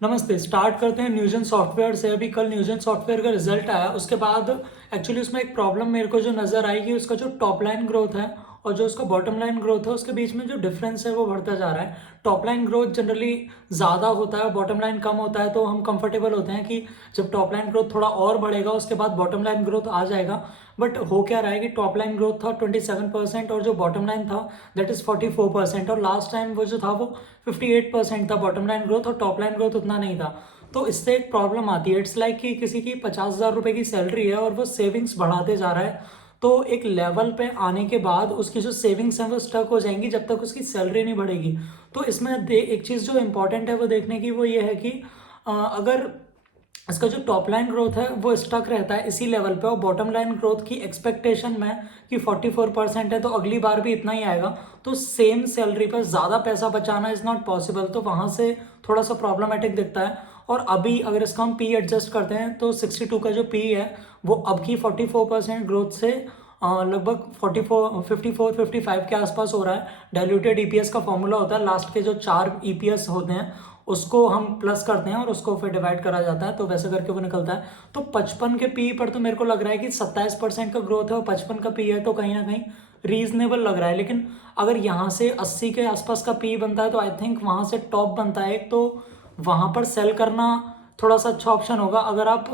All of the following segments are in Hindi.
नमस्ते। स्टार्ट करते हैं न्यूजन सॉफ्टवेयर से। अभी कल न्यूजन सॉफ्टवेयर का रिजल्ट आया, उसके बाद एक्चुअली उसमें एक प्रॉब्लम मेरे को जो नज़र आई कि उसका जो टॉप लाइन ग्रोथ है और जो उसका बॉटम लाइन ग्रोथ है उसके बीच में जो डिफरेंस है वो बढ़ता जा रहा है। टॉप लाइन ग्रोथ जनरली ज़्यादा होता है, बॉटम लाइन कम होता है, तो हम कंफर्टेबल होते हैं कि जब टॉप लाइन ग्रोथ थोड़ा और बढ़ेगा उसके बाद बॉटम लाइन ग्रोथ आ जाएगा। बट हो क्या रहा है कि टॉप लाइन ग्रोथ था 27% और जो बॉटम लाइन था दैट इज़ 44%, और लास्ट टाइम वो जो था वो 58% था बॉटम लाइन ग्रोथ और टॉप लाइन ग्रोथ उतना नहीं था। तो इससे एक प्रॉब्लम आती है। इट्स लाइक कि किसी की 50,000 रुपये की सैलरी है और वो सेविंग्स बढ़ाते जा रहा है, तो एक लेवल पे आने के बाद उसकी जो सेविंग्स हैं वो स्टक हो जाएंगी जब तक उसकी सैलरी नहीं बढ़ेगी। तो इसमें एक चीज़ जो इंपॉर्टेंट है वो देखने की, वो ये है कि अगर इसका जो टॉप लाइन ग्रोथ है वो स्टक रहता है इसी लेवल पे और बॉटम लाइन ग्रोथ की एक्सपेक्टेशन में कि 44% है तो अगली बार भी इतना ही आएगा, तो सेम सैलरी पर ज़्यादा पैसा बचाना इज़ नॉट पॉसिबल। तो वहाँ से थोड़ा सा प्रॉब्लमेटिक दिखता है। और अभी अगर इसका हम पी एडजस्ट करते हैं तो 62 का जो पी है वो अब की 44% ग्रोथ से लगभग 54 55 के आसपास हो रहा है। डायल्यूटेड ईपीएस का फॉर्मूला होता है, लास्ट के जो 4 ईपीएस होते हैं उसको हम प्लस करते हैं और उसको फिर डिवाइड करा जाता है, तो वैसे करके वो निकलता है। तो 55 के पी पर तो मेरे को लग रहा है कि 27% का ग्रोथ है और 55 का पी है, तो कहीं ना कहीं रीजनेबल लग रहा है। लेकिन अगर यहाँ से 80 के आसपास का पी बनता है तो आई थिंक वहाँ से टॉप बनता है, तो वहाँ पर सेल करना थोड़ा सा अच्छा ऑप्शन होगा अगर आप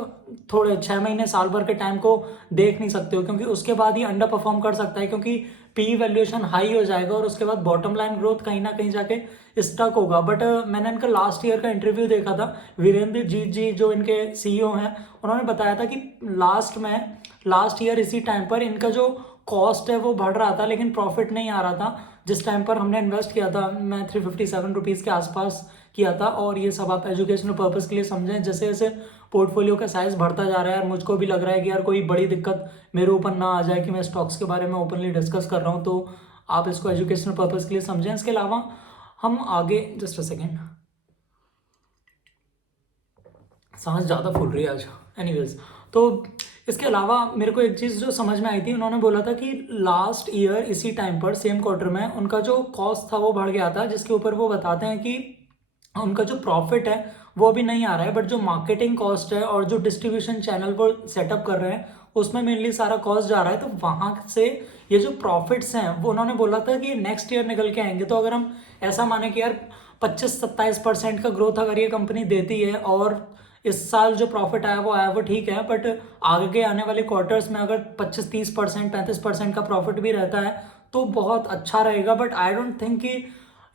थोड़े 6 महीने साल भर के टाइम को देख नहीं सकते हो, क्योंकि उसके बाद ही अंडर परफॉर्म कर सकता है, क्योंकि पी वैल्यूएशन हाई हो जाएगा और उसके बाद बॉटम लाइन ग्रोथ कहीं ना कहीं जाके स्टक होगा। बट मैंने इनका लास्ट ईयर का इंटरव्यू देखा था, वीरेंद्र जीत जी जो इनके सीईओ हैं, उन्होंने बताया था कि लास्ट ईयर इसी टाइम पर इनका जो कॉस्ट है वो बढ़ रहा था लेकिन प्रॉफिट नहीं आ रहा था। जिस टाइम पर हमने इन्वेस्ट किया था, मैं 357 रुपीज़ के आसपास किया था। और ये सब आप एजुकेशनल पर्पज़ के लिए समझें। जैसे जैसे पोर्टफोलियो का साइज़ बढ़ता जा रहा है यार, मुझको भी लग रहा है कि यार कोई बड़ी दिक्कत मेरे ऊपर ना आ जाए कि मैं स्टॉक्स के बारे में ओपनली डिस्कस कर रहा हूँ, तो आप इसको एजुकेशनल पर्पज़ के लिए समझें। इसके अलावा हम आगे, जस्ट अ सेकेंड, सांस ज़्यादा फूल रही है आज। एनीवेज, तो इसके अलावा मेरे को एक चीज़ जो समझ में आई थी, उन्होंने बोला था कि लास्ट ईयर इसी टाइम पर सेम क्वार्टर में उनका जो कॉस्ट था वो बढ़ गया था, जिसके ऊपर वो बताते हैं कि उनका जो प्रॉफिट है वो अभी नहीं आ रहा है, बट जो मार्केटिंग कॉस्ट है और जो डिस्ट्रीब्यूशन चैनल वो सेटअप कर रहे हैं उसमें मेनली सारा कॉस्ट जा रहा है। तो वहाँ से ये जो प्रॉफिट्स हैं वो उन्होंने बोला था कि नेक्स्ट ईयर निकल के आएंगे। तो अगर हम ऐसा माने कि यार 25-27% का ग्रोथ अगर ये कंपनी देती है और इस साल जो प्रॉफिट आया वो ठीक है, बट आगे आने वाले क्वार्टर्स में अगर 25-30% 35% का प्रॉफिट भी रहता है तो बहुत अच्छा रहेगा। बट आई डोंट थिंक कि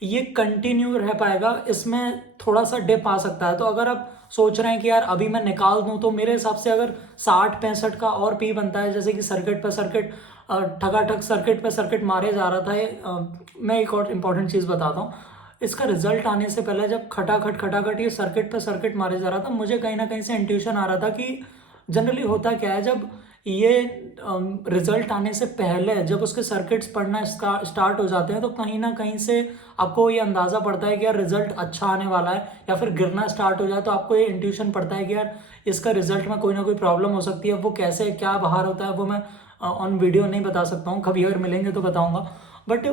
ये कंटिन्यू रह पाएगा, इसमें थोड़ा सा डिप आ सकता है। तो अगर आप सोच रहे हैं कि यार अभी मैं निकाल दूं, तो मेरे हिसाब से अगर 60-65 का और पी बनता है, जैसे कि सर्किट पे सर्किट ठगाठग सर्किट पे सर्किट मारे जा रहा था मैं एक और इम्पॉर्टेंट चीज़ बताता हूँ। इसका रिजल्ट आने से पहले जब खटाखट ये सर्किट पे सर्किट मारे जा रहा था, मुझे कहीं ना कहीं से इंट्यूशन आ रहा था कि जनरली होता क्या है, जब ये रिजल्ट आने से पहले जब उसके सर्किट्स पढ़ना स्टार्ट हो जाते हैं तो कहीं ना कहीं से आपको ये अंदाज़ा पड़ता है कि यार रिजल्ट अच्छा आने वाला है, या फिर गिरना स्टार्ट हो जाए तो आपको ये इंट्यूशन पड़ता है कि यार इसका रिजल्ट में कोई ना कोई प्रॉब्लम हो सकती है। वो कैसे क्या बाहर होता है वो मैं ऑन वीडियो नहीं बता सकता हूँ, कभी अगर मिलेंगे तो बताऊँगा। बट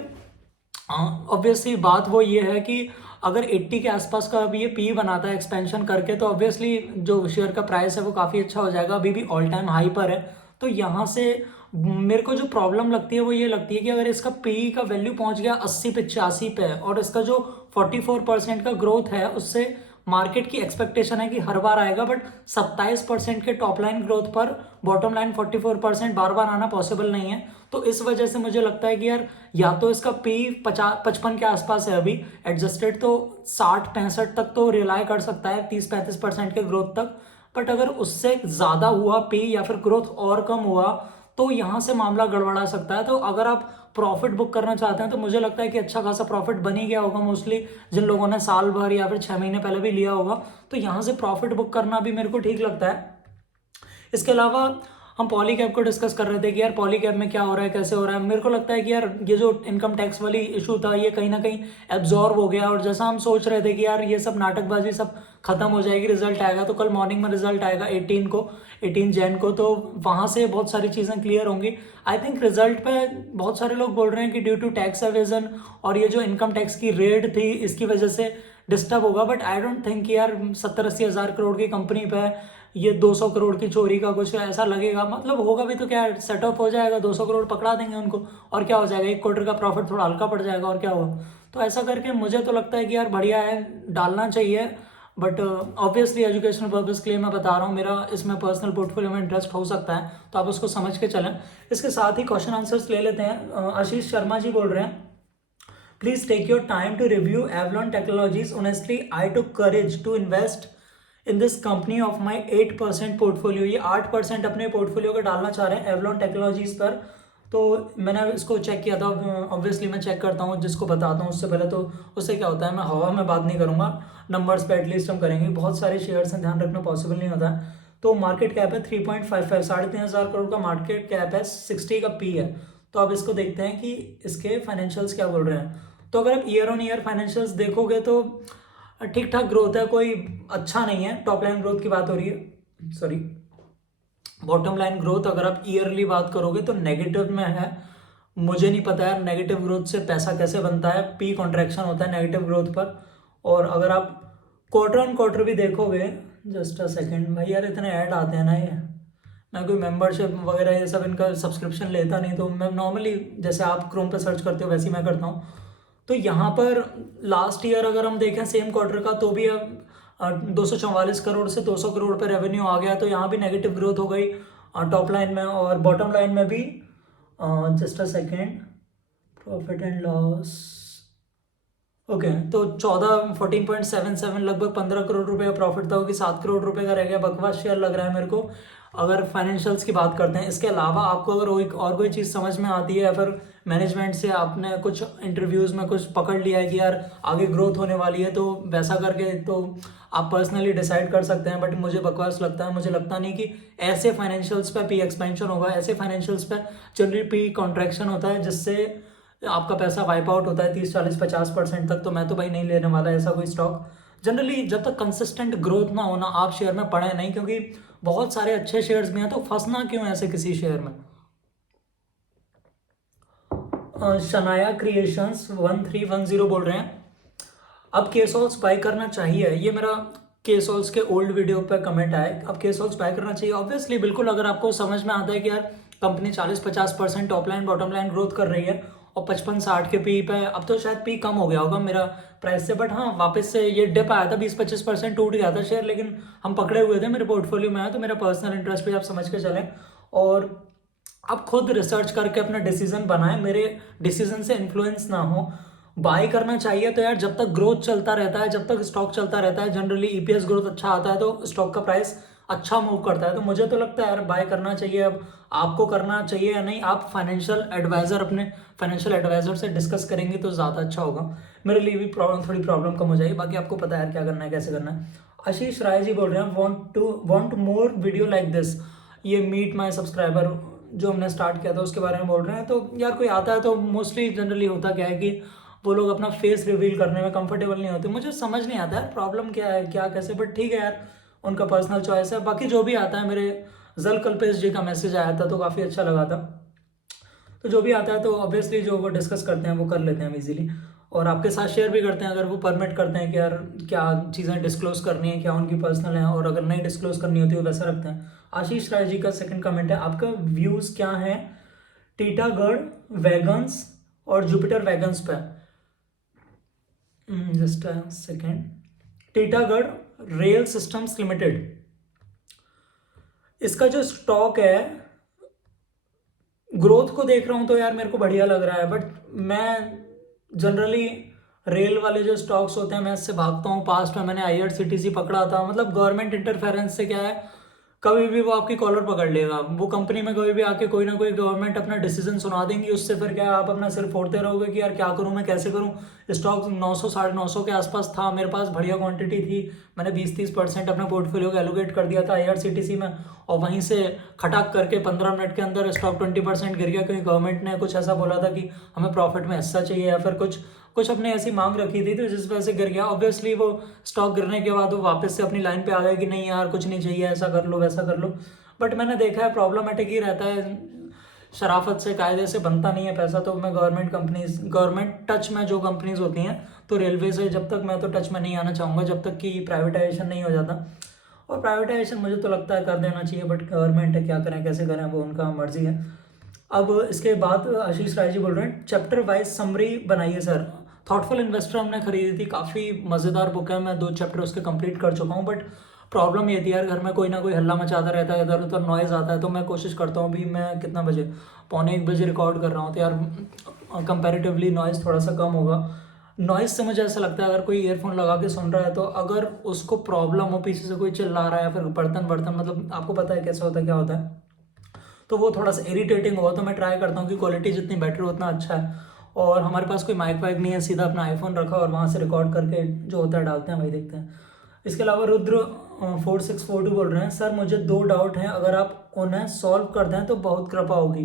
ऑब्वियसली बात वो ये है कि अगर 80 के आसपास का अभी ये पी बनाता है एक्सपेंशन करके, तो ऑब्वियसली जो शेयर का प्राइस है वो काफ़ी अच्छा हो जाएगा, अभी भी ऑल टाइम हाई पर है। तो यहाँ से मेरे को जो प्रॉब्लम लगती है वो ये लगती है कि अगर इसका पी का वैल्यू पहुंच गया 80-85 पे और इसका जो 44% का ग्रोथ है उससे मार्केट की एक्सपेक्टेशन है कि हर बार आएगा, बट 27% के टॉप लाइन ग्रोथ पर बॉटम लाइन 44% बार बार आना पॉसिबल नहीं है। तो इस वजह से मुझे लगता है कि यार या तो इसका पी 55 के आसपास है अभी एडजस्टेड, तो 60-65 तक तो रिलाय कर सकता है 30-35% के ग्रोथ तक। बट अगर उससे ज़्यादा हुआ पी या फिर ग्रोथ और कम हुआ तो यहाँ से मामला गड़बड़ा सकता है। तो अगर आप प्रॉफिट बुक करना चाहते हैं तो मुझे लगता है कि अच्छा खासा प्रॉफिट बन ही गया होगा मोस्टली, जिन लोगों ने साल भर या फिर 6 महीने पहले भी लिया होगा, तो यहाँ से प्रॉफिट बुक करना भी मेरे को ठीक लगता है। इसके अलावा हम पॉलीकैब को डिस्कस कर रहे थे कि यार पॉलीकैब में क्या हो रहा है, कैसे हो रहा है। मेरे को लगता है कि यार ये जो इनकम टैक्स वाली इशू था ये कहीं ना कहीं एब्जॉर्व हो गया, और जैसा हम सोच रहे थे कि यार ये सब नाटकबाजी सब खत्म हो जाएगी, रिजल्ट आएगा, तो कल मॉर्निंग में रिजल्ट आएगा 18 जैन को, तो वहाँ से बहुत सारी चीज़ें क्लियर होंगी। आई थिंक रिजल्ट पे बहुत सारे लोग बोल रहे हैं कि ड्यू टू टैक्स एवेजन और ये जो इनकम टैक्स की रेड थी इसकी वजह से डिस्टर्ब होगा, बट आई डोंट थिंक यार 70-80 हज़ार करोड़ की कंपनी पे ये 200 करोड़ की चोरी का कुछ ऐसा लगेगा। मतलब होगा भी तो क्या, सेटअप हो जाएगा, 200 करोड़ पकड़ा देंगे उनको, और क्या हो जाएगा, 1 क्वार्टर का प्रॉफिट थोड़ा हल्का पड़ जाएगा, और क्या होगा। तो ऐसा करके मुझे तो लगता है कि यार बढ़िया है, डालना चाहिए। बट ऑब्वियसली एजुकेशनल पर्पज़ के लिए मैं बता रहा हूँ, मेरा इसमें पर्सनल पोर्टफोलियो में इंटरेस्ट हो सकता है, तो आप उसको समझ के चलें। इसके साथ ही क्वेश्चन आंसर्स ले लेते हैं। आशीष शर्मा जी बोल रहे हैं, please take your time to review Avalon Technologies, honestly I took courage to invest in this company of my 8% portfolio. ये 8% अपने पोर्टफोलियो का डालना चाह रहे हैं एवलॉन टेक्नोलॉजीज पर। तो मैंने इसको चेक किया था, ऑब्वियसली मैं चेक करता हूँ जिसको बताता हूँ उससे पहले, तो उससे क्या होता है, मैं हवा में बात नहीं करूँगा, नंबर्स पे एटलीस्ट हम करेंगे। बहुत सारे शेयर्स हैं, ध्यान रखना पॉसिबल नहीं होता है। तो मार्केट कैप है 3.55, 3,500 करोड़ का मार्केट कैप है, 60 का पी है। तो अब इसको देखते हैं कि इसके फाइनेंशियल्स क्या बोल रहे हैं। तो अगर आप ईयर ऑन ईयर फाइनेंशियल्स देखोगे तो ठीक ठाक ग्रोथ है, कोई अच्छा नहीं है। टॉप लाइन ग्रोथ की बात हो रही है, सॉरी, बॉटम लाइन ग्रोथ अगर आप ईयरली बात करोगे तो नेगेटिव में है। मुझे नहीं पता यार नेगेटिव ग्रोथ से पैसा कैसे बनता है, पी कॉन्ट्रैक्शन होता है नेगेटिव ग्रोथ पर। और अगर आप क्वार्टर ऑन क्वार्टर भी देखोगे, जस्ट अ सेकेंड भाई, यार इतने ऐड आते हैं ना, ये मैं कोई मेंबरशिप वगैरह ये सब इनका सब्सक्रिप्शन लेता नहीं, तो मैं नॉर्मली जैसे आप क्रोम पे सर्च करते हो वैसे ही मैं करता हूँ। तो यहाँ पर लास्ट ईयर अगर हम देखें सेम क्वार्टर का, तो भी अब 244 करोड़ से 200 करोड़ पे रेवेन्यू आ गया, तो यहाँ भी नेगेटिव ग्रोथ हो गई टॉप लाइन में और बॉटम लाइन में भी। Just a second, profit and loss, okay, तो 14.77 लगभग 15 करोड़ रुपए का प्रॉफिट था, कि 7 करोड़ रुपए का रह गया। बकवास शेयर लग रहा है मेरे को। अगर फाइनेंशियल्स की बात करते हैं, इसके अलावा आपको अगर और कोई चीज़ समझ में आती है, या फिर मैनेजमेंट से आपने कुछ इंटरव्यूज़ में कुछ पकड़ लिया है कि यार आगे ग्रोथ होने वाली है, तो वैसा करके तो आप पर्सनली डिसाइड कर सकते हैं। बट मुझे बकवास लगता है, मुझे लगता नहीं कि ऐसे फाइनेंशियल्स पे पी एक्सपेंशन होगा, ऐसे फाइनेंशियल्स पे जनरली पी कॉन्ट्रैक्शन होता है, जिससे आपका पैसा वाइप आउट होता है 30, 40, 50% तक। तो मैं तो भाई नहीं लेने वाला ऐसा कोई स्टॉक। जनरली जब तक कंसिस्टेंट ग्रोथ ना होना, आप शेयर में पड़े नहीं, क्योंकि बहुत सारे अच्छे शेयर्स भी हैं, तो फंसना क्यों है ऐसे किसी शेयर में। शनाया क्रिएशंस 1310 बोल रहे हैं, अब केसॉल्स बाय करना चाहिए। ये मेरा केसॉल्स के ओल्ड वीडियो पर कमेंट आया, अब केसॉल्स बाय करना चाहिए। ऑब्वियसली बिल्कुल, अगर आपको समझ में आता है कि यार company 40-50% top line bottom line growth कर रही है, और 55-60 के पी पे, अब तो शायद पी कम हो गया होगा मेरा प्राइस से, बट हाँ वापस से ये डिप आया था, 20-25% टूट गया था शेयर, लेकिन हम पकड़े हुए थे, मेरे पोर्टफोलियो में आया, तो मेरा पर्सनल इंटरेस्ट भी आप समझ के चलें। और आप खुद रिसर्च करके अपना डिसीजन बनाएं, मेरे डिसीजन से इन्फ्लुएंस ना हो। बाय करना चाहिए तो यार जब तक ग्रोथ चलता रहता है, जब तक स्टॉक चलता रहता है, जनरली ईपीएस ग्रोथ अच्छा आता है, तो स्टॉक का प्राइस अच्छा मूव करता है। तो मुझे तो लगता है यार बाय करना चाहिए। अब आपको करना चाहिए या नहीं, आप फाइनेंशियल एडवाइजर, अपने फाइनेंशियल एडवाइजर से डिस्कस करेंगे तो ज़्यादा अच्छा होगा। मेरे लिए भी थोड़ी प्रॉब्लम कम हो जाएगी। बाकी आपको पता है यार क्या करना है, कैसे करना है। आशीष राय जी बोल रहे हैं, want more video like this. ये मीट माई सब्सक्राइबर जो हमने स्टार्ट किया था उसके बारे में बोल रहे हैं। तो यार कोई आता है तो मोस्टली जनरली होता क्या है कि वो लोग अपना फेस रिवील करने में कंफर्टेबल नहीं होते। मुझे समझ नहीं आता यार प्रॉब्लम क्या है, क्या कैसे, बट ठीक है यार, उनका पर्सनल चॉइस है। बाकी जो भी आता है, मेरे जल कल्पेश जी का मैसेज आया था तो काफ़ी अच्छा लगा था। तो जो भी आता है तो ऑब्वियसली जो वो डिस्कस करते हैं वो कर लेते हैं हम इजीली, और आपके साथ शेयर भी करते हैं अगर वो परमिट करते हैं कि यार क्या चीज़ें डिस्क्लोज करनी है, क्या उनकी पर्सनल है, और अगर नहीं डिस्क्लोज करनी होती है वैसा रखते हैं। आशीष राय जी का सेकंड कमेंट है, आपका व्यूज़ क्या है टीटागढ़ वैगन्स और जुपिटर वैगन्स पे। Just a second, Titagarh rail systems limited, इसका जो स्टॉक है, ग्रोथ को देख रहा हूँ तो यार मेरे को बढ़िया लग रहा है, बट मैं जनरली रेल वाले जो स्टॉक्स होते हैं मैं इससे भागता हूँ। पास्ट में मैंने आईआरसीटीसी पकड़ा था। मतलब गवर्नमेंट इंटरफेरेंस से क्या है, कभी भी वो आपकी कॉलर पकड़ लेगा। वो कंपनी में कभी भी आके कोई ना कोई गवर्नमेंट अपना डिसीजन सुना देंगी, उससे फिर क्या है, आप अपना सिर फोड़ते रहोगे कि यार क्या करूं मैं, कैसे करूं। स्टॉक 900 950 के आसपास था, मेरे पास बढ़िया क्वांटिटी थी, मैंने 20-30% अपने पोर्टफोलियो को एलोकेट कर दिया था आईआरसीटीसी में, और वहीं से खटाक करके 15 मिनट के अंदर स्टॉक 20% गिर गया, क्योंकि गवर्नमेंट ने कुछ ऐसा बोला था कि हमें प्रॉफिट में हिस्सा चाहिए, या फिर कुछ कुछ अपने ऐसी मांग रखी थी, तो जिस वजह से गिर गया। ऑब्वियसली वो स्टॉक गिरने के बाद वो वापस से अपनी लाइन पे आ गए कि नहीं यार कुछ नहीं चाहिए, ऐसा कर लो वैसा कर लो। बट मैंने देखा है प्रॉब्लमेटिक ही रहता है। शराफत से कायदे से बनता नहीं है पैसा, तो मैं गवर्नमेंट टच में जो कंपनीज होती हैं, तो रेलवे से जब तक मैं तो टच में नहीं आना चाहूँगा जब तक कि प्राइवेटाइजेशन नहीं हो जाता। और प्राइवेटाइजेशन मुझे तो लगता है कर देना चाहिए, बट गवर्नमेंट है, क्या करें कैसे करें वो उनका मर्जी है। अब इसके बाद आशीष राय जी बोल रहे हैं चैप्टर वाइज समरी बनाइए सर। थॉटफुल इन्वेस्टर हमने खरीदी थी, काफ़ी मज़ेदार बुक है, मैं 2 चैप्टर उसके कंप्लीट कर चुका हूँ। बट प्रॉब्लम ये थी यार, घर में कोई ना कोई हल्ला मचाता रहता है, इधर उधर नॉइज़ आता है, तो मैं कोशिश करता हूँ, अभी मैं कितना बजे, 12:45 रिकॉर्ड कर रहा हूँ, तो यार कंपैरेटिवली नॉइज़ थोड़ा सा कम होगा। नॉइज़ से मुझे ऐसा लगता है अगर कोई ईयरफोन लगा के सुन रहा है, तो अगर उसको प्रॉब्लम हो, पीछे से कोई चिल्ला रहा है या फिर बर्तन बर्तन, मतलब आपको पता है कैसा होता है क्या होता है, तो वो थोड़ा सा इरिटेटिंग होगा। तो मैं ट्राई करता हूँ कि क्वालिटी जितनी बेटर हो उतना अच्छा है। और हमारे पास कोई माइक वाइक नहीं है, सीधा अपना आईफोन रखा और वहाँ से रिकॉर्ड करके जो होता है डालते हैं, वही देखते हैं। इसके अलावा रुद्र 4642 बोल रहे हैं सर मुझे 2 डाउट हैं, अगर आप उन्हें सॉल्व कर दें तो बहुत कृपा होगी।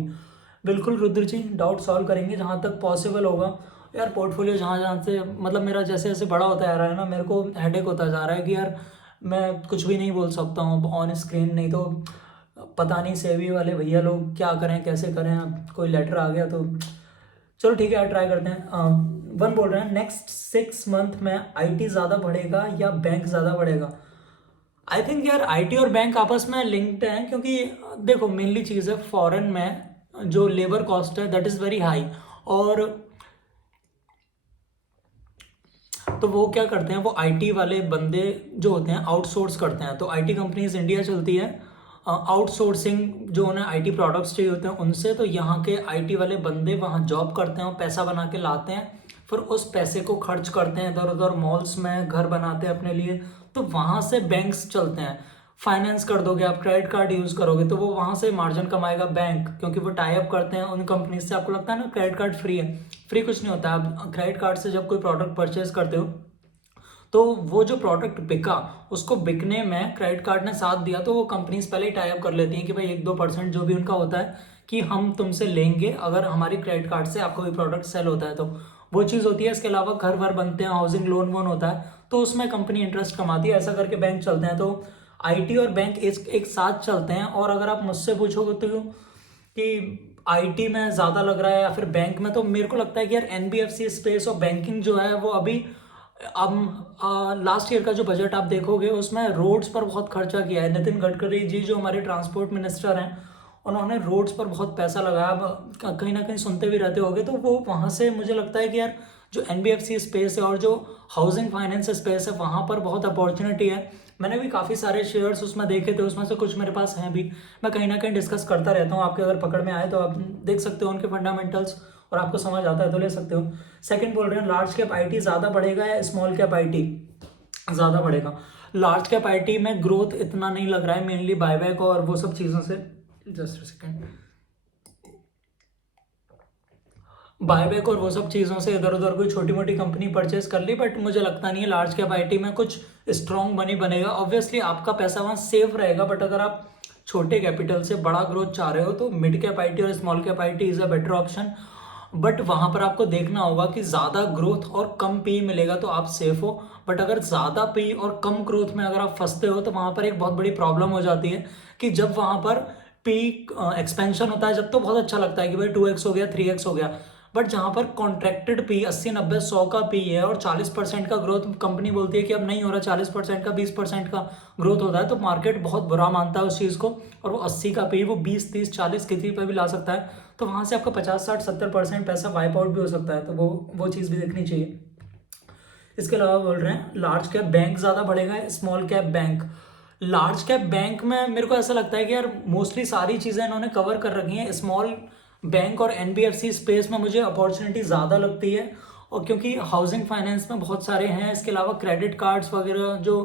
बिल्कुल रुद्र जी, डाउट सॉल्व करेंगे जहाँ तक पॉसिबल होगा। यार पोर्टफोलियो जहाँ जहाँ से, मतलब मेरा जैसे जैसे बड़ा होता जा रहा है ना, मेरे को हेडेक होता जा रहा है कि यार मैं कुछ भी नहीं बोल सकता हूँ ऑन स्क्रीन, नहीं तो पता नहीं सेवी वाले भैया लोग क्या करें कैसे करें, अब कोई लेटर आ गया तो चलो ठीक है यार, ट्राई करते हैं। वन बोल रहे हैं नेक्स्ट 6 मंथ में आईटी ज़्यादा बढ़ेगा या बैंक ज़्यादा बढ़ेगा। आई थिंक यार आईटी और बैंक आपस में लिंक्ड हैं, क्योंकि देखो मेनली चीज़ है फॉरेन में जो लेबर कॉस्ट है दैट इज़ वेरी हाई, और तो वो क्या करते हैं, वो आईटी वाले बंदे जो होते हैं आउटसोर्स करते हैं। तो आईटी कंपनीज इंडिया चलती है आउटसोर्सिंग, जो उन्हें आईटी प्रोडक्ट्स चाहिए होते हैं उनसे, तो यहाँ के आईटी वाले बंदे वहाँ जॉब करते हैं और पैसा बना के लाते हैं, फिर उस पैसे को खर्च करते हैं इधर उधर, मॉल्स में घर बनाते हैं अपने लिए, तो वहाँ से बैंक्स चलते हैं। फाइनेंस कर दोगे आप, क्रेडिट कार्ड यूज़ करोगे, तो वो वहाँ से मार्जिन कमाएगा बैंक, क्योंकि वो टाई अप करते हैं उन कंपनीज से। आपको लगता है ना क्रेडिट कार्ड फ्री है, फ्री कुछ नहीं होता है। आप क्रेडिट कार्ड से जब कोई प्रोडक्ट परचेज करते हो, तो वो जो प्रोडक्ट बिका, उसको बिकने में क्रेडिट कार्ड ने साथ दिया, तो वो कंपनीज पहले ही टाई अप कर लेती हैं कि भाई 1-2% जो भी उनका होता है कि हम तुमसे लेंगे अगर हमारी क्रेडिट कार्ड से आपको कोई प्रोडक्ट सेल होता है, तो वो चीज़ होती है। इसके अलावा घर वर बनते हैं, हाउसिंग लोन वोन होता है, तो उसमें कंपनी इंटरेस्ट कमाती है, ऐसा करके बैंक चलते हैं। तो आईटी और बैंक एक साथ चलते हैं। और अगर आप मुझसे पूछोगे तो कि आईटी में ज़्यादा लग रहा है या फिर बैंक में, तो मेरे को लगता है कि यार एनबीएफसी स्पेस और बैंकिंग जो है वो अभी, अब लास्ट ईयर का जो बजट आप देखोगे उसमें रोड्स पर बहुत खर्चा किया है। नितिन गडकरी जी जो हमारे ट्रांसपोर्ट मिनिस्टर हैं, उन्होंने रोड्स पर बहुत पैसा लगाया। अब कहीं ना कहीं सुनते भी रहते होगे, तो वो वहाँ से मुझे लगता है कि यार जो एनबीएफसी स्पेस है और जो हाउसिंग फाइनेंस स्पेस है, वहाँ पर बहुत अपॉर्चुनिटी है। मैंने भी काफ़ी सारे शेयर्स उसमें देखे थे, उसमें से कुछ मेरे पास हैं भी, मैं कहीं ना कहीं डिस्कस करता रहता हूँ। आपके अगर पकड़ में आए तो आप देख सकते हो उनके फंडामेंटल्स, और आपको समझ आता है तो ले सकते हो। सेकंड बोल रहे हैं लार्ज कैप आईटी ज़्यादा बढ़ेगा या स्मॉल कैप आईटी ज़्यादा बढ़ेगा। लार्ज कैप आईटी में ग्रोथ इतना नहीं लग रहा है, मेनली बायबैक और वो सब चीज़ों से। जस्ट सेकंड, बायबैक और वो सब चीज़ों से इधर उधर कोई छोटी मोटी कंपनी परचेज कर ली, बट मुझे लगता नहीं है लार्ज कैप आईटी में कुछ स्ट्रॉन्ग मनी बनेगा। ऑब्वियसली आपका पैसा वहाँ सेफ रहेगा, बट अगर आप छोटे कैपिटल से बड़ा ग्रोथ चाह रहे हो तो मिड कैप आईटी और small cap IT is a better option. But वहाँ पर आपको देखना होगा कि ज़्यादा ग्रोथ और कम पी मिलेगा तो आप सेफ हो, बट अगर ज़्यादा पी और कम ग्रोथ में अगर आप फंसते हो तो वहाँ पर एक बहुत बड़ी प्रॉब्लम हो जाती है कि जब वहाँ पर पी एक्सपेंशन होता है, जब तो बहुत अच्छा लगता है कि भाई 2x हो गया 3x हो गया, बट जहाँ पर कॉन्ट्रैक्टेड पी 80-90-100 का पी है और 40% का ग्रोथ कंपनी बोलती है कि अब नहीं हो रहा, 40% का 20% का ग्रोथ होता है, तो मार्केट बहुत बुरा मानता है उस चीज़ को, और वो 80 का पी वो 20-30-40 किसी पर भी ला सकता है, तो वहाँ से आपका 50-60-70% पैसा वाइप आउट भी हो सकता है, तो वो चीज़ भी देखनी चाहिए। इसके अलावा बोल रहे हैं लार्ज कैप बैंक ज़्यादा बढ़ेगा, small cap bank. Large cap bank में मेरे को ऐसा लगता है कि यार मोस्टली सारी चीज़ें इन्होंने कवर कर रखी हैं। स्मॉल बैंक और एनबीएफसी स्पेस में मुझे अपॉर्चुनिटी ज़्यादा लगती है, और क्योंकि हाउसिंग फाइनेंस में बहुत सारे हैं। इसके अलावा क्रेडिट कार्ड्स वगैरह जो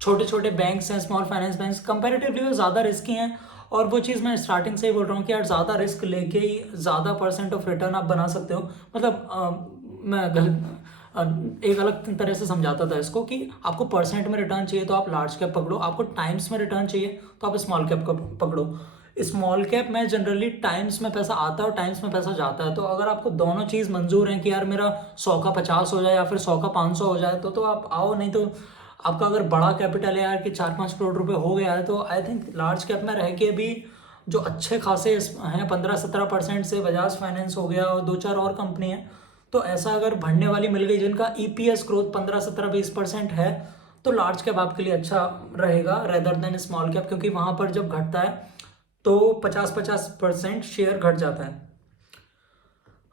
छोटे छोटे बैंक्स हैं, स्मॉल फाइनेंस बैंक्स, कंपेरेटिवली वो ज़्यादा रिस्की हैं। और वो चीज़ मैं स्टार्टिंग से ही बोल रहा हूँ कि यार ज़्यादा रिस्क लेके ही ज़्यादा परसेंट ऑफ रिटर्न आप बना सकते हो। मतलब मैं गलत एक अलग तरह से समझाता था इसको कि आपको परसेंट में रिटर्न चाहिए तो आप लार्ज कैप पकड़ो, आपको टाइम्स में रिटर्न चाहिए तो आप स्मॉल कैप को पकड़ो। स्मॉल कैप में जनरली टाइम्स में पैसा आता है और टाइम्स में पैसा जाता है, तो अगर आपको दोनों चीज़ मंजूर है कि यार मेरा 100 का 50 हो जाए या फिर 100 का 500 हो जाए, तो आप आओ। नहीं तो आपका अगर बड़ा कैपिटल है यार कि 4-5 करोड़ रुपए हो गया है, तो आई थिंक लार्ज कैप में रह के भी जो अच्छे खासे हैं, 15-17% से बजाज फाइनेंस हो गया और 2-4 और कंपनी है। तो ऐसा अगर बढ़ने वाली मिल गई जिनका ईपीएस ग्रोथ 15-17-20% है, तो लार्ज कैप आपके लिए अच्छा रहेगा रेदर देन स्मॉल कैप, क्योंकि वहां पर जब घटता है तो 50-50% शेयर घट जाता है।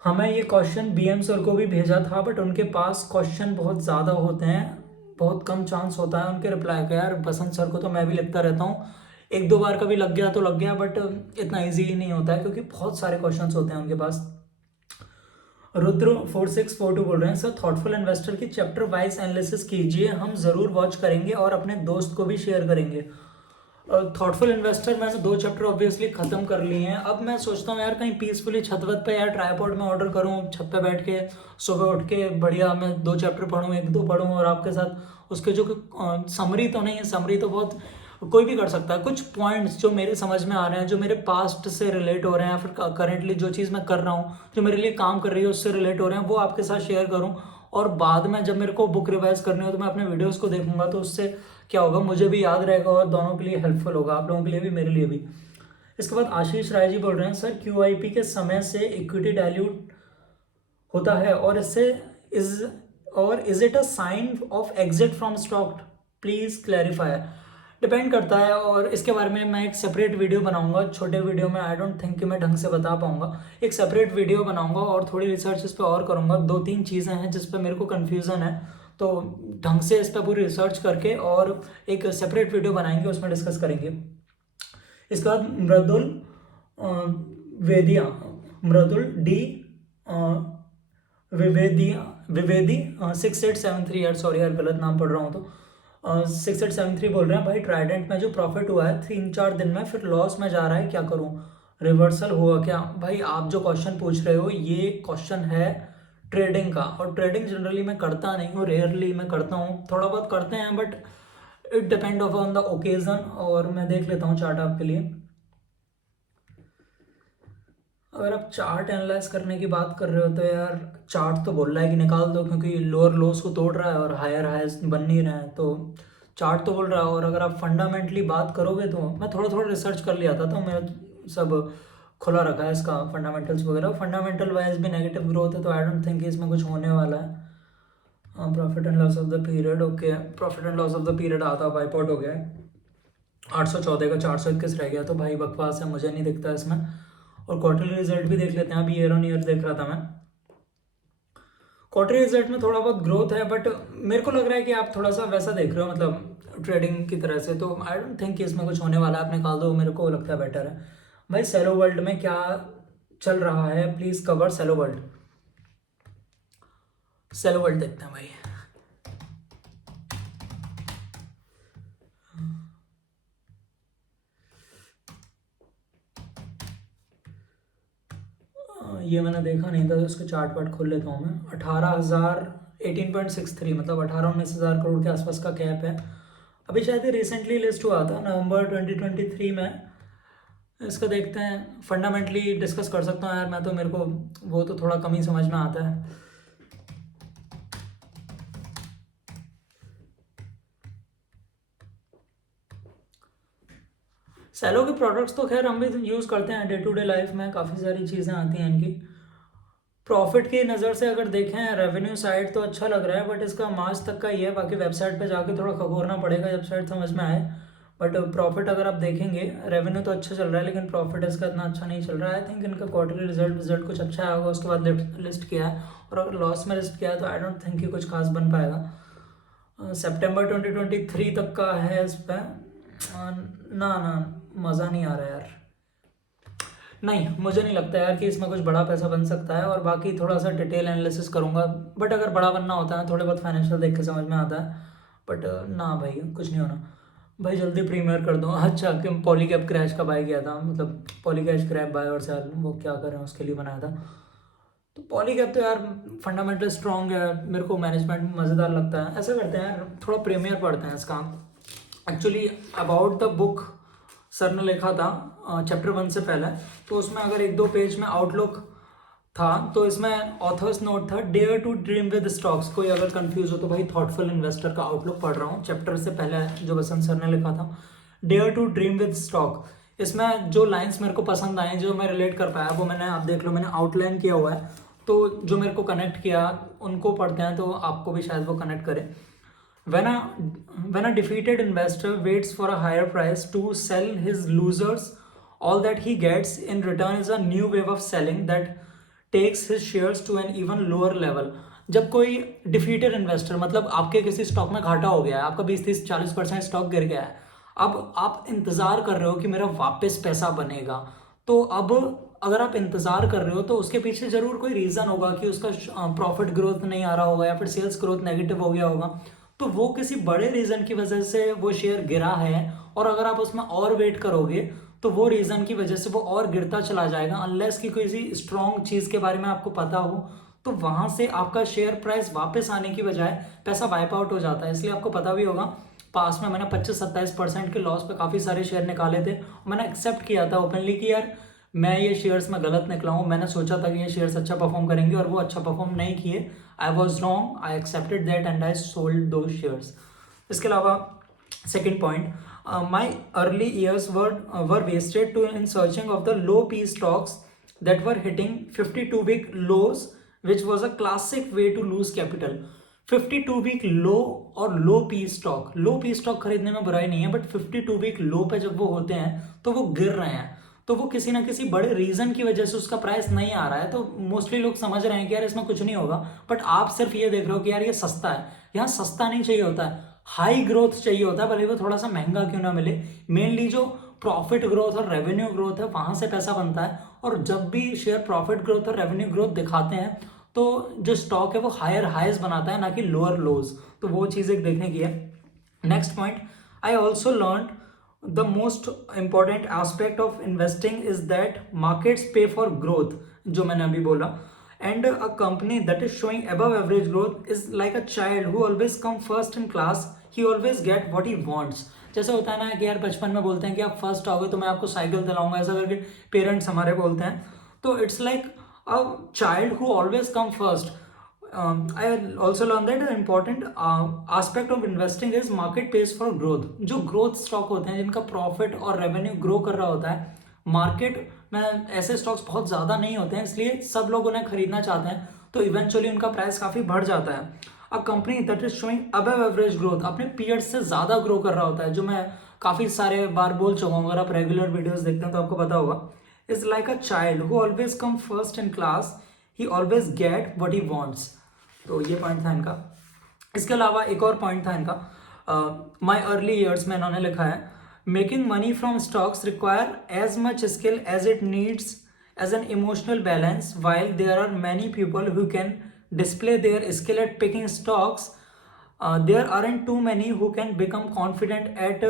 हमें ये क्वेश्चन बीएम सर को भी भेजा था, बट उनके पास क्वेश्चन बहुत ज़्यादा होते हैं, बहुत कम चांस होता है उनके रिप्लाई का। यार बसंत सर को तो मैं भी लिखता रहता हूँ, 1-2 बार कभी लग गया तो लग गया, बट इतना ईजी नहीं होता है क्योंकि बहुत सारे क्वेश्चन होते हैं उनके पास। रुद्र 4642 बोल रहे हैं, सर थॉटफुल इन्वेस्टर की चैप्टर वाइज एनालिसिस कीजिए, हम ज़रूर वॉच करेंगे और अपने दोस्त को भी शेयर करेंगे। थॉटफुल इन्वेस्टर मैंने 2 चैप्टर ऑब्वियसली खत्म कर लिए हैं। अब मैं सोचता हूँ यार कहीं पीसफुली छत वत पे यार ट्राईपॉड में ऑर्डर करूँ, छत पे बैठ के सुबह उठ के बढ़िया मैं 2 चैप्टर पढूँ, 1-2 पढूँ और आपके साथ उसके जो समरी तो नहीं है, समरी तो बहुत कोई भी कर सकता है, कुछ पॉइंट्स जो मेरे समझ में आ रहे हैं, जो मेरे पास्ट से रिलेट हो रहे हैं, फिर करेंटली जो चीज़ मैं कर रहा हूँ जो मेरे लिए काम कर रही है उससे रिलेट हो रहे हैं, वो आपके साथ शेयर करूँ। और बाद में जब मेरे को बुक रिवाइज करनी हो तो मैं अपने वीडियोस को देखूंगा, तो उससे क्या होगा, मुझे भी याद रहेगा और दोनों के लिए हेल्पफुल होगा, आप लोगों के लिए भी मेरे लिए भी। इसके बाद आशीष राय जी बोल रहे हैं, सर क्यूआईपी के समय से इक्विटी डाइल्यूट होता है और is it a sign of exit from stock, please clarify. Depend करता है, और इसके बारे में मैं एक सेपरेट वीडियो बनाऊंगा, छोटे वीडियो में आई डोंट थिंक कि मैं ढंग से बता पाऊंगा। एक सेपरेट वीडियो बनाऊंगा और थोड़ी रिसर्च इस पर और करूंगा। 2-3 चीज़ें हैं जिस पर मेरे को कन्फ्यूज़न है, तो ढंग से इस पर पूरी रिसर्च करके और एक सेपरेट वीडियो बनाएंगे, उसमें डिस्कस करेंगे। इसके बाद मृदुल वेदिया, मृदुल डी विवेदी 6873, यार सॉरी यार गलत नाम पढ़ रहा हूँ, तो 6873 बोल रहे हैं, भाई ट्राइडेंट में जो प्रॉफिट हुआ है 3-4 दिन में, फिर लॉस में जा रहा है, क्या करूँ, रिवर्सल हुआ क्या? भाई आप जो क्वेश्चन पूछ रहे हो ये क्वेश्चन है ट्रेडिंग का, और ट्रेडिंग जनरली मैं करता नहीं हूँ, रेयरली मैं करता हूँ, थोड़ा बहुत करते हैं, but it depend on the occasion. और मैं देख लेता हूँ चार्ट आपके लिए। अगर आप चार्ट एनालाइज करने की बात कर रहे हो तो यार चार्ट तो बोल रहा है कि निकाल दो, क्योंकि लोअर लोस को तोड़ रहा है और हायर हाइज बन नहीं रहे हैं, तो चार्ट तो बोल रहा है। और अगर आप फंडामेंटली बात करोगे तो मैं थोड़ा थोड़ा रिसर्च कर लिया था, तो मैं सब खुला रखा है इसका, फंडामेंटल्स वगैरह। फंडामेंटल वाइज भी नेगेटिव ग्रोथ है, तो आई डोंट थिंक इसमें कुछ होने वाला है। Profit and loss of the period, okay, profit and loss of the period आता वाइप आउट हो गया है, 814 का 421 रह गया, तो भाई बकवास है, मुझे नहीं दिखता इसमें। और क्वार्टरली रिजल्ट भी देख लेते हैं, अभी ईयर ऑन ईयर देख रहा था मैं, क्वार्टरली रिजल्ट में थोड़ा बहुत ग्रोथ है, बट मेरे को लग रहा है कि आप थोड़ा सा वैसा देख रहे हो, मतलब ट्रेडिंग की तरह से, तो आई डोंट थिंक कि इसमें कुछ होने वाला है, आप निकाल दो, मेरे को लगता है बेटर है। भाई सेलो वर्ल्ड में क्या चल रहा है, please cover Cello World. Cello World देखते हैं भाई। ये मैंने देखा नहीं था, तो उसके चार्ट वार्ट खोल लेता हूँ मैं। 18,000 18.63 मतलब 18-19 हज़ार करोड़ के आसपास का कैप है। अभी शायद रिसेंटली लिस्ट हुआ था नवंबर 2023 में। इसका देखते हैं, फंडामेंटली डिस्कस कर सकता हूँ यार मैं, तो मेरे को वो तो थोड़ा कम ही समझ में आता है। सेलो के प्रोडक्ट्स तो खैर हम भी यूज़ करते हैं डे टू डे लाइफ में, काफ़ी सारी चीज़ें आती हैं इनकी। प्रॉफिट की नज़र से अगर देखें, रेवेन्यू साइड तो अच्छा लग रहा है, बट इसका मार्च तक का ही है, बाकी वेबसाइट पे जाके थोड़ा खगोरना पड़ेगा जब शायद समझ में आए। बट प्रॉफिट अगर आप देखेंगे, रेवेन्यू तो अच्छा चल रहा है, लेकिन प्रॉफिट इसका इतना अच्छा नहीं चल रहा है। आई थिंक इनका क्वार्टरली रिजल्ट कुछ अच्छा आया होगा, उसके बाद लिस्ट किया है, और अगर लॉस में लिस्ट किया है तो आई डोंट थिंक कि कुछ खास बन पाएगा। सितंबर 2023 तक का है इस पर, ना ना मज़ा नहीं आ रहा यार, नहीं मुझे नहीं लगता यार कि इसमें कुछ बड़ा पैसा बन सकता है। और बाकी थोड़ा सा डिटेल एनालिसिस करूंगा, बट अगर बड़ा बनना होता है थोड़े बहुत फाइनेंशियल देख के समझ में आता है, बट ना भाई कुछ नहीं होना। भाई जल्दी प्रीमियर कर दो। अच्छा कि पॉलीकैब क्रैश का बाय किया था, मतलब पॉलीकैश क्रैश बाय और सेल, वो क्या करें उसके लिए बनाया था। तो पॉलीकैब तो यार फंडामेंटल स्ट्रॉन्ग है, मेरे को मैनेजमेंट मज़ेदार लगता है। ऐसा करते हैं यार, थोड़ा प्रीमियर पढ़ते हैं इसका। Actually about the book sir ने लिखा था चैप्टर 1 से पहले, तो उसमें अगर 1-2 पेज में आउटलुक था, तो इसमें ऑथर्स नोट था, dare to dream with stocks. कोई अगर कंफ्यूज हो तो भाई थॉटफुल इन्वेस्टर का आउटलुक पढ़ रहा हूँ, चैप्टर से पहले जो बसंत सर ने लिखा था, dare to dream with stock. इसमें जो लाइंस मेरे को पसंद आए, जो मैं रिलेट कर पाया, वो मैंने, आप देख लो मैंने आउटलाइन किया हुआ है, तो जो मेरे को कनेक्ट किया उनको पढ़ते हैं तो आपको भी शायद वो कनेक्ट करे। When a when a defeated investor waits for a higher price to sell his losers, all that he gets in return is a new wave of selling that takes his shares to an even lower level. जब कोई डिफीटेड इन्वेस्टर, मतलब आपके किसी स्टॉक में घाटा हो गया है, आपका 20-30-40% स्टॉक गिर गया है, अब आप इंतजार कर रहे हो कि मेरा वापस पैसा बनेगा, तो अब अगर आप इंतजार कर रहे हो तो उसके पीछे जरूर कोई रीजन होगा कि उसका प्रॉफिट ग्रोथ नहीं आ रहा होगा या फिर सेल्स ग्रोथ नेगेटिव हो गया होगा, तो वो किसी बड़े रीजन की वजह से वो शेयर गिरा है। और अगर आप उसमें और वेट करोगे तो वो रीजन की वजह से वो और गिरता चला जाएगा, अनलेस कि किसी स्ट्रॉन्ग चीज के बारे में आपको पता हो, तो वहां से आपका शेयर प्राइस वापस आने की बजाय पैसा वाइप आउट हो जाता है। इसलिए आपको पता भी होगा, पास में मैंने 25-27% के लॉस पे काफी सारे शेयर निकाले थे, मैंने एक्सेप्ट किया था ओपनली कि यार मैं ये शेयर्स में गलत निकला हूँ, मैंने सोचा था कि ये शेयर्स अच्छा परफॉर्म करेंगे और वो अच्छा परफॉर्म नहीं किए। I was wrong, I accepted that and I sold दो शेयर्स। इसके अलावा second point, my early years were wasted to in searching of the low P stocks that were hitting 52-week lows, which was a classic way to lose capital. 52-week लो और लो पी स्टॉक, लो पी स्टॉक खरीदने में बुराई नहीं है, बट 52-week लो पे जब वो होते हैं तो वो गिर रहे हैं, तो वो किसी ना किसी बड़े रीजन की वजह से उसका प्राइस नहीं आ रहा है, तो मोस्टली लोग समझ रहे हैं कि यार इसमें कुछ नहीं होगा, बट आप सिर्फ ये देख रहे हो कि यार ये सस्ता है। यहाँ सस्ता नहीं चाहिए होता है, हाई ग्रोथ चाहिए होता है, भले वो थोड़ा सा महंगा क्यों ना मिले। मेनली जो प्रॉफिट ग्रोथ और रेवेन्यू ग्रोथ है वहां से पैसा बनता है, और जब भी शेयर प्रॉफिट ग्रोथ और रेवेन्यू ग्रोथ दिखाते हैं तो जो स्टॉक है वो हायर हाइज बनाता है, ना कि लोअर लोज, तो वो चीज़ एक देखने की है। Next point, I also learn the most important aspect of investing is that markets पे फॉर ग्रोथ, जो मैंने अभी बोला, and a company that is showing above average growth is like a child who always come first in class, he always get what he wants. जैसे होता है ना कि यार बचपन में बोलते हैं कि आप फर्स्ट आओगे तो मैं आपको साइकिल दिलाऊंगा, ऐसा करके पेरेंट्स हमारे बोलते हैं, तो it's like a child who always come first. I also learned that an important aspect of investing is market pays for growth. जो growth stock होते हैं जिनका profit और revenue grow कर रहा होता है, मार्केट में ऐसे स्टॉक्स बहुत ज़्यादा नहीं होते हैं, इसलिए सब लोग उन्हें खरीदना चाहते हैं, तो इवेंचुअली उनका प्राइस काफ़ी बढ़ जाता है। A company that is showing above average growth, अपने पीरियड से ज़्यादा ग्रो कर रहा होता है, जो मैं काफ़ी सारे बार बोल चुका हूँ, अगर आप रेगुलर वीडियोस देखते हैं तो आपको पता होगा, is like a child who always come first in class, he always get what he wants. तो ये पॉइंट था इनका। इसके अलावा एक और पॉइंट था इनका, माई अर्ली ईयर्स में इन्होंने लिखा है, making money from stocks require as much skill as it needs as an emotional balance, while there are many people who can display their skill at picking stocks, there aren't too many who can become confident at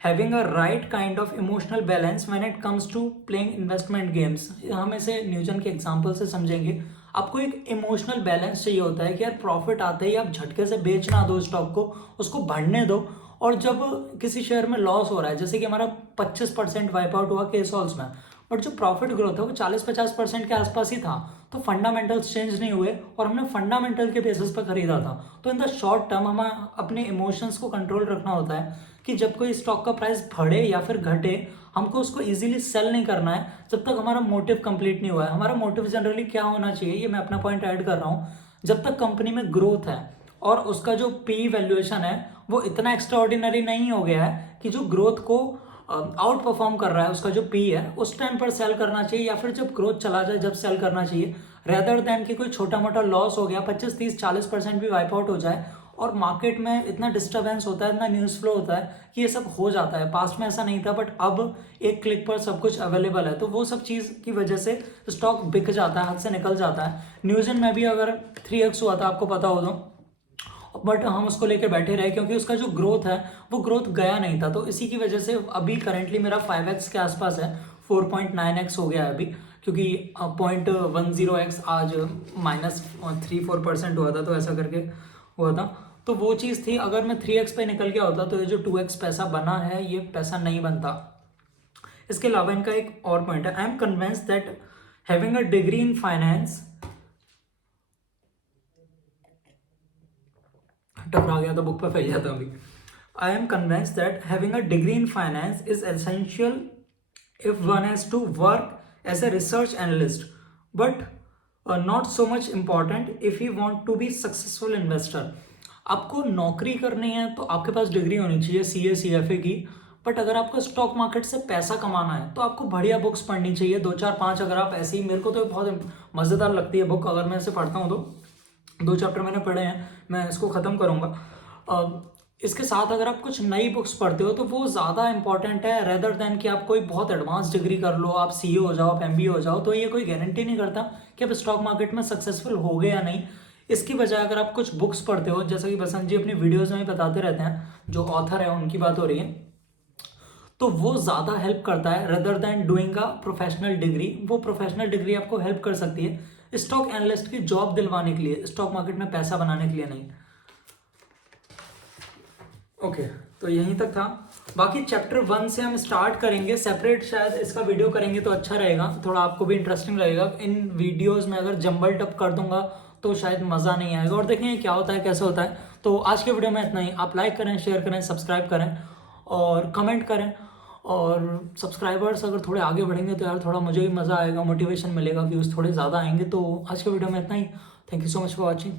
having a right kind of emotional balance when it comes to playing investment games. हम इसे न्यूटन के एग्जांपल से समझेंगे। आपको एक इमोशनल बैलेंस चाहिए होता है कि यार प्रॉफिट आते ही आप झटके से बेच ना दो स्टॉक को, उसको बढ़ने दो, और जब किसी शेयर में लॉस हो रहा है, जैसे कि हमारा 25% वाइप आउट हुआ के सॉल्स में, बट जो प्रॉफिट ग्रोथ है वो 40-50% के आसपास ही था, तो फंडामेंटल्स चेंज नहीं हुए और हमने फंडामेंटल के बेसिस पर खरीदा था। तो इन द शॉर्ट टर्म हमें अपने इमोशंस को कंट्रोल रखना होता है कि जब कोई स्टॉक का प्राइस बढ़े या फिर घटे, हमको उसको इजीली सेल नहीं करना है जब तक हमारा मोटिव कंप्लीट नहीं हुआ है। हमारा मोटिव जनरली क्या होना चाहिए, ये मैं अपना पॉइंट ऐड कर रहा हूँ, जब तक कंपनी में ग्रोथ है और उसका जो पी वैल्यूएशन है वो इतना एक्स्ट्राऑर्डिनरी नहीं हो गया है कि जो ग्रोथ को आउट परफॉर्म कर रहा है, उसका जो पी है उस टाइम पर सेल करना चाहिए, या फिर जब ग्रोथ चला जाए जब सेल करना चाहिए, रेदर देन कि कोई छोटा मोटा लॉस हो गया 25-30-40% भी वाइप आउट हो जाए और मार्केट में इतना डिस्टर्बेंस होता है, इतना न्यूज़ फ्लो होता है कि ये सब हो जाता है। पास्ट में ऐसा नहीं था, बट अब एक क्लिक पर सब कुछ अवेलेबल है, तो वो सब चीज़ की वजह से स्टॉक बिक जाता है, हाथ से निकल जाता है। न्यूजन में भी अगर 3x हुआ था, आपको पता हो तो, बट हम उसको लेकर बैठे रहे क्योंकि उसका जो ग्रोथ है वो ग्रोथ गया नहीं था, तो इसी की वजह से अभी करेंटली मेरा 5x के आसपास है, 4.9x हो गया है अभी, क्योंकि 0.10x आज -3-4% हुआ था, तो ऐसा करके हुआ था। तो वो चीज़ थी, अगर मैं 3x पे निकल गया होता तो ये जो 2x पैसा बना है ये पैसा नहीं बनता। इसके अलावा इनका एक और पॉइंट है, I am convince that having a degree in finance, टकरा गया तो बुक पर फैल जाता अभी। I am convince that having a degree in finance is essential if one has to work as a research analyst, but not so much important if you want to be successful investor. आपको नौकरी करनी है तो आपके पास डिग्री होनी चाहिए CA CFA की, बट अगर आपको स्टॉक मार्केट से पैसा कमाना है तो आपको बढ़िया बुक्स पढ़नी चाहिए, 2 4 5। अगर आप ऐसे ही, मेरे को तो बहुत मज़ेदार लगती है बुक, अगर मैं इसे पढ़ता हूँ तो 2 चैप्टर मैंने पढ़े हैं, मैं इसको ख़त्म करूँगा। इसके साथ अगर आप कुछ नई बुक्स पढ़ते हो तो वो ज़्यादा इंपॉर्टेंट है रेदर देन कि आप कोई बहुत एडवांस डिग्री कर लो, आप CEO हो जाओ, आप MBA हो जाओ। तो ये कोई गारंटी नहीं करता कि आप स्टॉक मार्केट में सक्सेसफुल हो गए या नहीं। इसकी बजाय अगर आप कुछ बुक्स पढ़ते हो, जैसा कि बसंत जी अपनी वीडियोज़ में बताते रहते हैं, जो ऑथर है उनकी बात हो रही है, तो वो ज़्यादा हेल्प करता है rather than doing a professional degree. वो प्रोफेशनल डिग्री आपको हेल्प कर सकती है स्टॉक एनालिस्ट की जॉब दिलवाने के लिए, स्टॉक मार्केट में पैसा बनाने के लिए नहीं। ओके, तो यहीं तक था। बाकी चैप्टर 1 से हम स्टार्ट करेंगे सेपरेट, शायद इसका वीडियो करेंगे तो अच्छा रहेगा, थोड़ा आपको भी इंटरेस्टिंग लगेगा। इन वीडियोस में अगर जंबल टप कर दूंगा तो शायद मज़ा नहीं आएगा, और देखेंगे क्या होता है, कैसे होता है। तो आज के वीडियो में इतना ही। आप लाइक करें, शेयर करें, सब्सक्राइब करें और कमेंट करें। और सब्सक्राइबर्स अगर थोड़े आगे बढ़ेंगे तो यार थोड़ा मुझे भी मज़ा आएगा, मोटिवेशन मिलेगा, व्यूज़ थोड़े ज़्यादा आएंगे। तो आज के वीडियो में इतना ही। Thank you so much for watching.